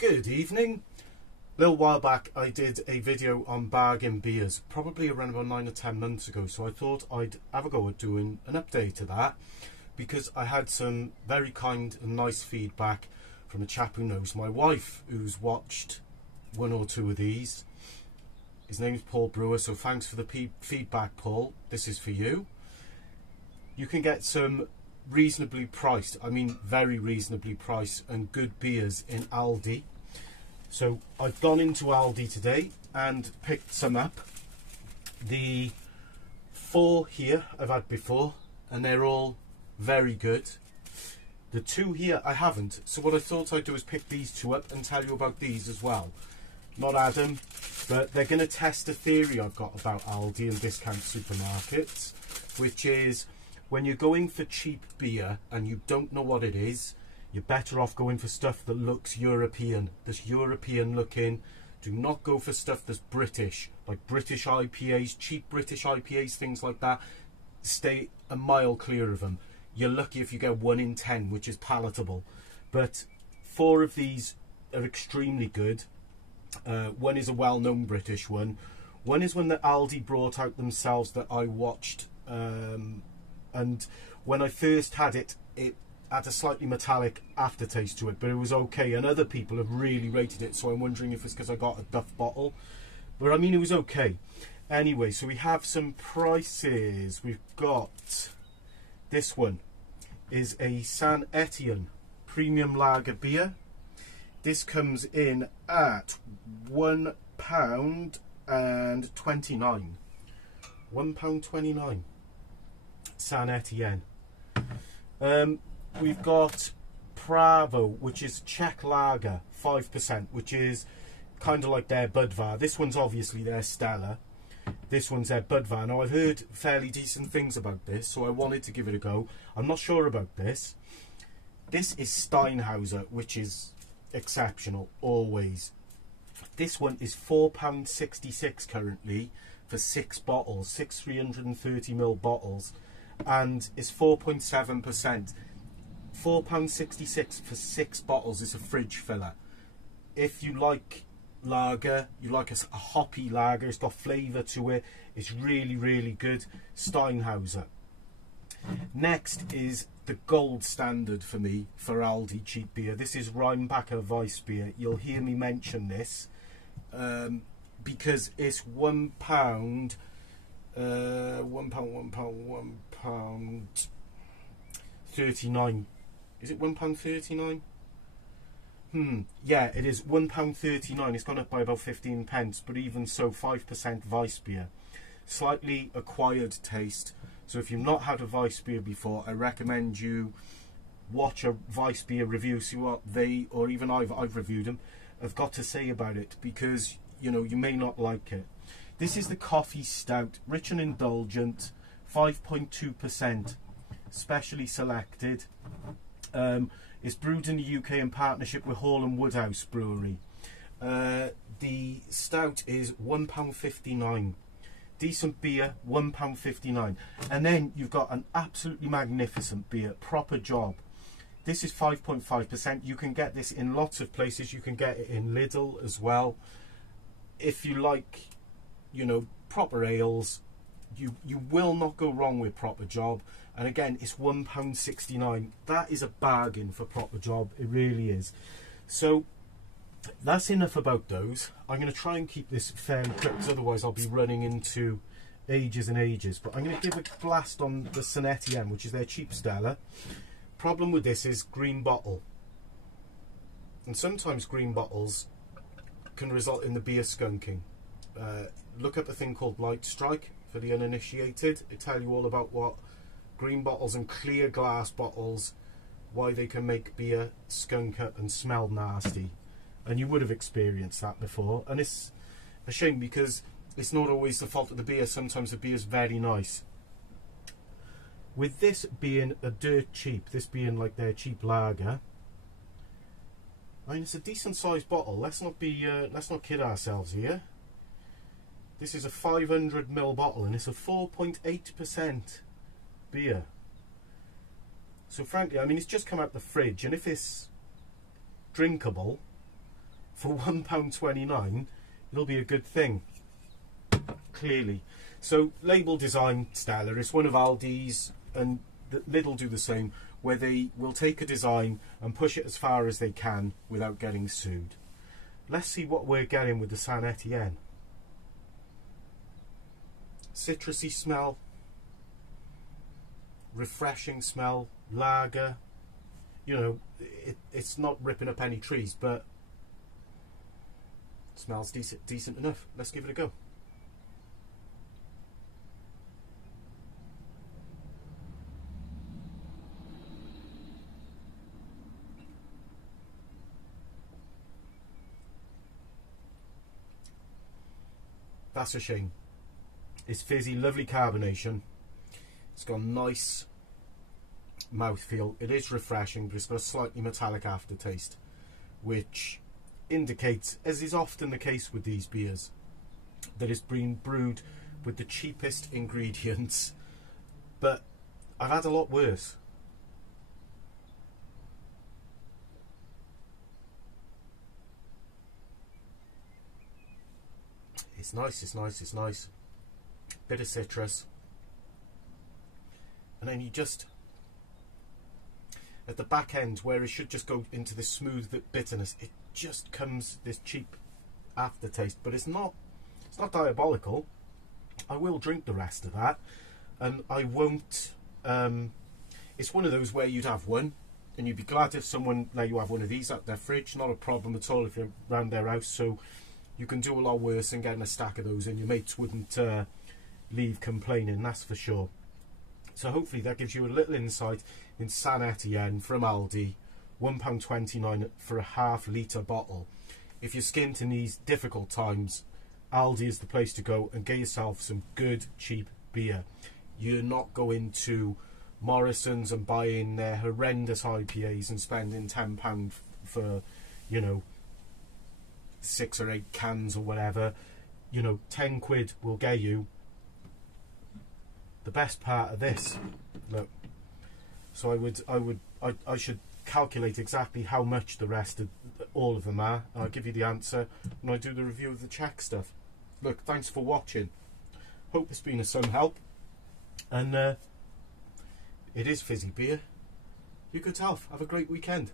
Good evening. A little while back I did a video on bargain beers, probably around about 9 or 10 months ago, so I thought I'd have a go at doing an update to that because I had some very kind and nice feedback from a chap who knows my wife, who's watched one or two of these. His name's Paul Brewer, so thanks for the feedback, Paul. This is for you. You can get some reasonably priced, I mean very reasonably priced and good beers in Aldi. So I've gone into Aldi today and picked some up. The 4 here I've had before and they're all very good. The 2 here I haven't, so what I thought I'd do is pick these 2 up and tell you about these as well. Not Adam, but they're going to test a theory I've got about Aldi and discount supermarkets, which is when you're going for cheap beer and you don't know what it is, you're better off going for stuff that looks European, that's European looking. Do not go for stuff that's British, like British IPAs, cheap British IPAs, things like that. Stay a mile clear of them. You're lucky if you get 1 in 10, which is palatable. But 4 of these are extremely good. One is a well-known British one. One is one that Aldi brought out themselves that I watched. And when I first had it, it had a slightly metallic aftertaste to it, but it was okay, and other people have really rated it, so I'm wondering if it's because I got a Duff bottle, but I mean it was okay. Anyway, so we have some prices. We've got this one is a Saint Etienne premium lager beer. This comes in at £1.29. £1.29. Saint Etienne. We've got Bravo, which is Czech lager, 5%, which is kind of like their Budvar. This one's obviously their Stella. This one's their Budvar. Now, I've heard fairly decent things about this, so I wanted to give it a go. I'm not sure about this. This is Steinhauser, which is exceptional, always. This one is £4.66 currently for 6 bottles, 6 330ml bottles, and it's 4.7%. £4.66 for 6 bottles is a fridge filler. If you like lager, you like a hoppy lager, it's got flavour to it, it's really, really good. Steinhauser. Next is the gold standard for me for Aldi cheap beer. This is Rheinbacher Weiss beer. You'll hear me mention this because it's £1. £1.39. Is it £1.39? Yeah, it is £1.39. It's gone up by about 15 pence, but even so, 5% Weiss beer. Slightly acquired taste. So if you've not had a Weiss beer before, I recommend you watch a Weiss beer review, see what they, or even I've reviewed them, have got to say about it, because you know you may not like it. This is the coffee stout, rich and indulgent, 5.2%, specially selected. It's brewed in the UK in partnership with Hall and Woodhouse Brewery. The stout is £1.59. Decent beer, £1.59. And then you've got an absolutely magnificent beer, Proper Job. This is 5.5%. You can get this in lots of places. You can get it in Lidl as well. If you like, you know, proper ales, you will not go wrong with Proper Job. And again, it's £1.69. That is a bargain for Proper Job. It really is. So that's enough about those. I'm going to try and keep this fairly quick, because otherwise I'll be running into ages and ages. But I'm going to give a blast on the Saint Etienne, which is their cheap Stella. Problem with this is green bottle. And sometimes green bottles can result in the beer skunking. Look up a thing called Light Strike for the uninitiated. It tells you all about what green bottles and clear glass bottles, why they can make beer skunk up and smell nasty. And you would have experienced that before. And it's a shame, because it's not always the fault of the beer. Sometimes the beer is very nice. With this being a dirt cheap, this being like their cheap lager, I mean, it's a decent sized bottle. Let's not kid ourselves here. This is a 500ml bottle and it's a 4.8% beer. So frankly, I mean, it's just come out the fridge, and if it's drinkable, for £1.29, it'll be a good thing, clearly. So label design stellar. It's one of Aldi's, and Lidl do the same, where they will take a design and push it as far as they can without getting sued. Let's see what we're getting with the Saint Etienne. Citrusy smell, refreshing smell, lager. You know, it's not ripping up any trees, but it smells decent enough. Let's give it a go. That's a shame. It's fizzy, lovely carbonation. It's got a nice mouthfeel. It is refreshing, but it's got a slightly metallic aftertaste, which indicates, as is often the case with these beers, that it's been brewed with the cheapest ingredients. But I've had a lot worse. It's nice, it's nice, it's nice. Bit of citrus. And then you just, at the back end where it should just go into this smooth bitterness, it just comes this cheap aftertaste. But it's not diabolical. I will drink the rest of that, and I won't. It's one of those where you'd have one and you'd be glad if someone let you have one of these at their fridge. Not a problem at all if you're around their house. So you can do a lot worse than getting a stack of those, and your mates wouldn't leave complaining, that's for sure. So hopefully that gives you a little insight in Saint Etienne from Aldi. £1.29 for a half-litre bottle. If you're skint in these difficult times, Aldi is the place to go and get yourself some good, cheap beer. You're not going to Morrison's and buying their horrendous IPAs and spending £10 for, you know, 6 or 8 cans or whatever. You know, 10 quid will get you the best part of this. Look, so I should calculate exactly how much the rest of all of them are. I'll give you the answer when I do the review of the Czech stuff. Look, thanks for watching. Hope it's been of some help. And it is fizzy beer. You good health. Have a great weekend.